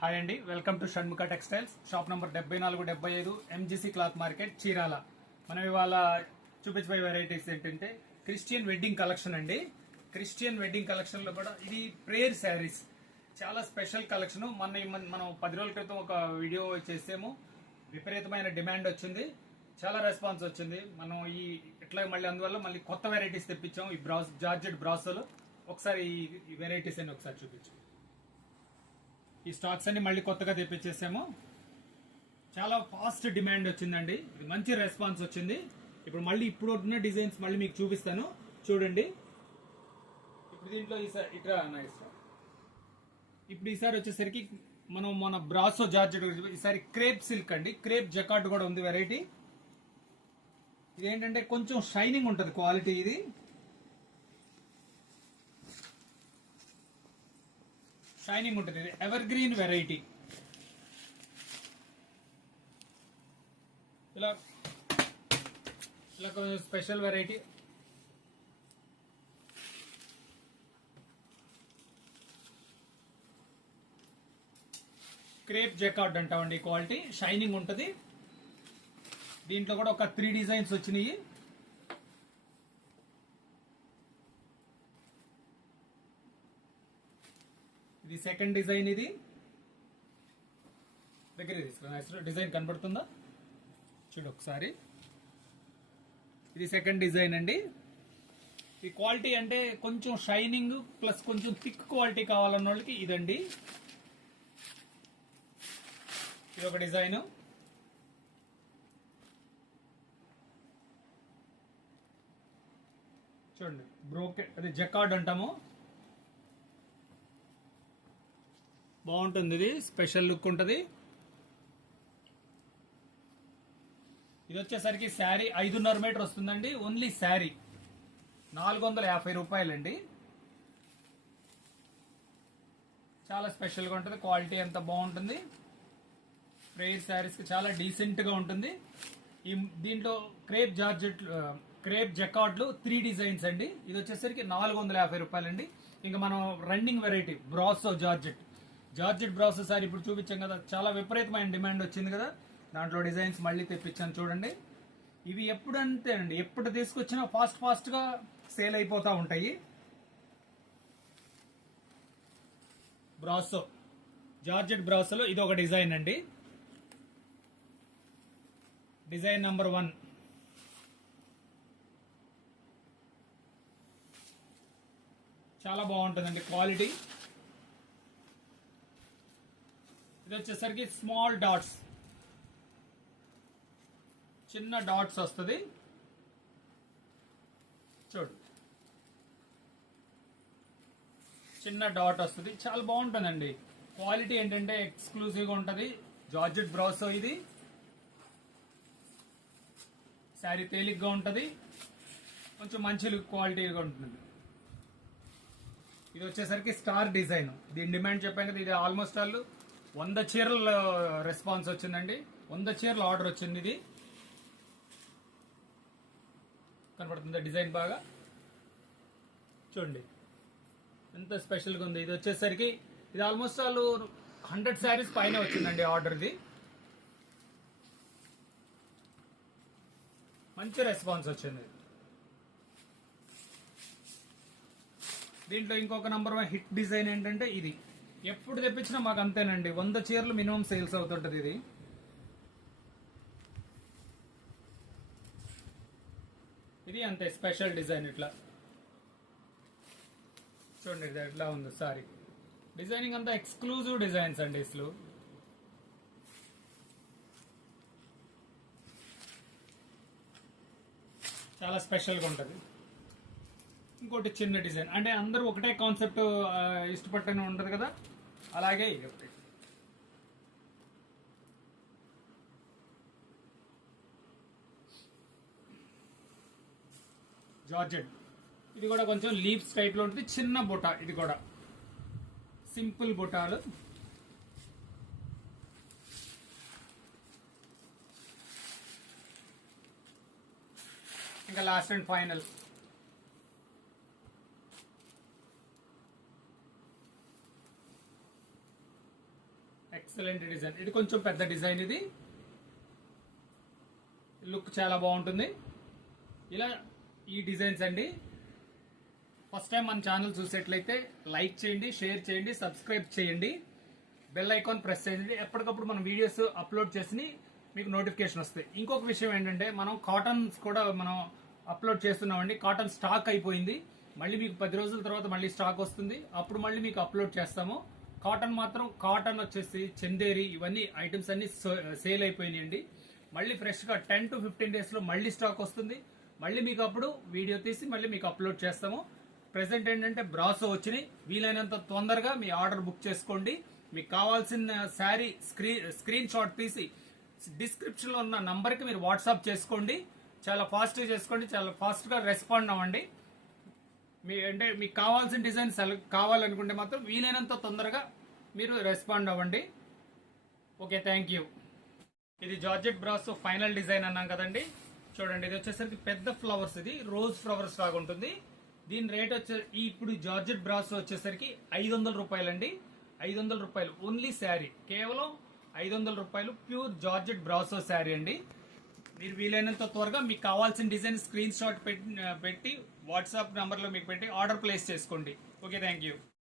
Hi అండి, welcome to Shanmukha textiles. Shop number 7475 MGC cloth market, Chirala. మనం ఇవాళ చూపించబోయే వెరైటీస్ ఏంటంటే క్రిస్టియన్ వెడ్డింగ్ కలెక్షన్ అండి. క్రిస్టియన్ వెడ్డింగ్ కలెక్షన్ లో కూడా ఇది ప్రేయర్ శారీస్, చాలా స్పెషల్ కలెక్షన్. మనం 10 రోజుల క్రితం ఒక వీడియో చేసాము. విపరీతమైన డిమాండ్ వచ్చింది, చాలా రెస్పాన్స్ వచ్చింది. మనం ఇట్లా అందువల్ల మళ్ళీ కొత్త వెరైటీస్ తెప్పించాం. ఈ జార్జెట్ బ్రాసోలు ఒకసారి ఈ వెరైటీస్ అని ఒకసారి చూపించాం. ఈ స్టాక్స్ అన్ని మళ్ళీ కొత్తగా తెప్పించేసాము. చాలా ఫాస్ట్ డిమాండ్ వచ్చిందండి, ఇది మంచి రెస్పాన్స్ వచ్చింది. ఇప్పుడు ఉన్న డిజైన్స్ మళ్ళీ మీకు చూపిస్తాను, చూడండి. ఇప్పుడు దీంట్లో ఇప్పుడు ఈసారి వచ్చేసరికి మనం మన బ్రాసో జార్జెట్, ఈసారి క్రేప్ సిల్క్ అండి, క్రేప్ జకార్డ్ కూడా ఉంది వెరైటీ. ఇది ఏంటంటే కొంచెం షైనింగ్ ఉంటుంది క్వాలిటీ. ఇది షైనింగ్ ఉంటుంది, ఇది ఎవర్ గ్రీన్ వెరైటీ. ఇలా కొంచెం స్పెషల్ వెరైటీ. క్రేప్ జకార్డ్ అంటామండి. క్వాలిటీ షైనింగ్ ఉంటుంది. దీంట్లో కూడా ఒక 3 డిజైన్స్ వచ్చినాయి. ఇది సెకండ్ డిజైన్. ఇది దగ్గర తీసుకున్నా, డిజైన్ కనబడుతుందా చూడు ఒకసారి. ఇది సెకండ్ డిజైన్ అండి. ఈ క్వాలిటీ అంటే కొంచెం షైనింగ్ ప్లస్ కొంచెం థిక్ క్వాలిటీ కావాలన్న వాళ్ళకి ఇదండి. ఇది ఒక డిజైన్. చూడండి, బ్రోకెట్, అది జకార్డ్ అంటాము. బాగుంటుంది, ఇది స్పెషల్ లుక్ ఉంటుంది. ఇది వచ్చేసరికి శారీ 5.5 మీటర్ వస్తుందండి. ఓన్లీ శారీ 450 రూపాయలండి. చాలా స్పెషల్గా ఉంటుంది, క్వాలిటీ అంతా బాగుంటుంది. ప్రేయర్ శారీస్ కి చాలా డీసెంట్ గా ఉంటుంది. దీంట్లో క్రేప్ జకార్డ్లు 3 డిజైన్స్ అండి. ఇది వచ్చేసరికి 450 రూపాయలండి. ఇంకా మనం running variety brasso georgette brasso sorry ఇప్పుడు చూపించాం కదా, చాలా విపరీతమైన డిమాండ్ వచ్చింది కదా, దాంట్లో డిజైన్స్ మళ్ళీ తెప్పించాను చూడండి. ఇవి ఎప్పుడు అంతే అండి, ఎప్పుడు తీసుకొచ్చినా ఫాస్ట్ గా సేల్ అయిపోతా ఉంటాయి. బ్రాసో జార్జెట్ బ్రాసోలో ఇది ఒక డిజైన్ అండి. Design number 1. చాలా బాగుంటుందండి క్వాలిటీ. ఇది వచ్చేసరికి స్మాల్ డాట్స్, చిన్న డాట్స్ వస్తుంది చూడు, చిన్న డాట్ వస్తుంది. చాలా బాగుంటుందండి. క్వాలిటీ ఏంటంటే ఎక్స్క్లూజివ్ గా ఉంటుంది. జార్జెట్ బ్రాసో ఇది. శారీ తేలిగ్గా ఉంటుంది, కొంచెం మంచి క్వాలిటీగా ఉంటుంది. ఇది వచ్చేసరికి స్టార్ డిజైన్. దీని డిమాండ్ చెప్పాను కదా, ఇది ఆల్మోస్ట్ 100 చీరల రెస్పాన్స్ వచ్చిందండి. 100 చీరల ఆర్డర్ వచ్చింది. ఇది కనపడుతుంది డిజైన్ బాగా, చూడండి ఎంత స్పెషల్గా ఉంది. ఇది వచ్చేసరికి ఇది ఆల్మోస్ట్ 100 శారీస్ పైన వచ్చిందండి ఆర్డర్. ఇది మంచి రెస్పాన్స్ వచ్చింది. దీంట్లో ఇంకొక నంబర్ 1 హిట్ డిజైన్ ఏంటంటే ఇది ఎప్పుడు తెప్పించినా మాకు అంతేనండి, 100 చీరలు మినిమం సేల్స్ అవుతుంటది. ఇది అంతే స్పెషల్ డిజైన్. ఇట్లా చూడండి, ఇది ఎట్లా ఉంది సారీ. డిజైనింగ్ అంతా ఎక్స్క్లూజివ్ డిజైన్స్ అండి. ఇస్లు చాలా స్పెషల్గా ఉంటుంది. ఇంకోటి చిన్న డిజైన్, అంటే అందరూ ఒకటే కాన్సెప్ట్ ఇష్టపడటం ఉంటుంది కదా, అలాగే ఇది ఒకటి. జార్జెట్, ఇది కూడా కొంచెం లీవ్స్ టైప్ లో ఉంటుంది. చిన్న బుట్ట, ఇది కూడా సింపుల్ బుట్టాలు. ఇంకా last and final excellent design. ఇది కొంచెం పెద్ద డిజైన్. ఇది లుక్ చాలా బాగుంటుంది. ఇలా ఈ డిజైన్స్ అండి. ఫస్ట్ టైం మన ఛానల్ చూసేట్లయితే లైక్ చేయండి, షేర్ చేయండి, సబ్స్క్రైబ్ చేయండి, బెల్ ఐకాన్ ప్రెస్ చేయండి. ఎప్పటికప్పుడు మనం వీడియోస్ అప్లోడ్ చేసి మీకు నోటిఫికేషన్ వస్తాయి. ఇంకొక విషయం ఏంటంటే మనం కాటన్స్ కూడా మనం అప్లోడ్ చేస్తున్నామండి. కాటన్ స్టాక్ అయిపోయింది. మళ్ళీ మీకు 10 రోజుల తర్వాత మళ్ళీ స్టాక్ వస్తుంది. అప్పుడు మళ్ళీ మీకు అప్లోడ్ చేస్తాము. కాటన్ వచ్చేసి చందేరి ఇవన్నీ ఐటమ్స్ అన్ని సేల్ అయిపోయినాయండి. మళ్ళీ ఫ్రెష్గా 10 to 15 డేస్లో మళ్ళీ స్టాక్ వస్తుంది. మళ్ళీ మీకు అప్పుడు వీడియో తీసి మళ్ళీ మీకు అప్లోడ్ చేస్తాము. ప్రెసెంట్ ఏంటంటే బ్రాసో వచ్చినాయి. వీలైనంత తొందరగా మీ ఆర్డర్ బుక్ చేసుకోండి. మీకు కావాల్సిన శారీ స్క్రీన్ షాట్ తీసి డిస్క్రిప్షన్ లో ఉన్న నంబర్ కి మీరు వాట్సాప్ చేసుకోండి. చాలా ఫాస్ట్ గా చేసుకోండి. చాలా ఫాస్ట్ గా రెస్పాండ్ అవ్వండి. మీకు కావాల్సిన డిజైన్ కావాలనుకుంటే మాత్రం వీలైనంత తొందరగా మీరు రెస్పాండ్ అవ్వండి. Okay, thank you. ఇది జార్జెట్ బ్రాసో ఫైనల్ డిజైన్ అన్నాం కదండి. చూడండి, ఇది వచ్చేసరికి పెద్ద ఫ్లవర్స్, ఇది రోజ్ ఫ్లవర్స్ లాగా ఉంటుంది. దీని రేట్ ఇప్పుడు జార్జెట్ బ్రాసో వచ్చేసరికి 500 రూపాయలండి. 500 రూపాయలు ఓన్లీ శారీ, కేవలం 500 రూపాయలు ప్యూర్ జార్జెట్ బ్రాసో శారీ అండి. మీరు వీలైనంత త్వరగా మీకు కావాల్సిన డిజైన్ స్క్రీన్ షాట్ పెట్టి వాట్సాప్ నంబర్లో మీకు పెట్టి ఆర్డర్ ప్లేస్ చేసుకోండి. Okay, thank you.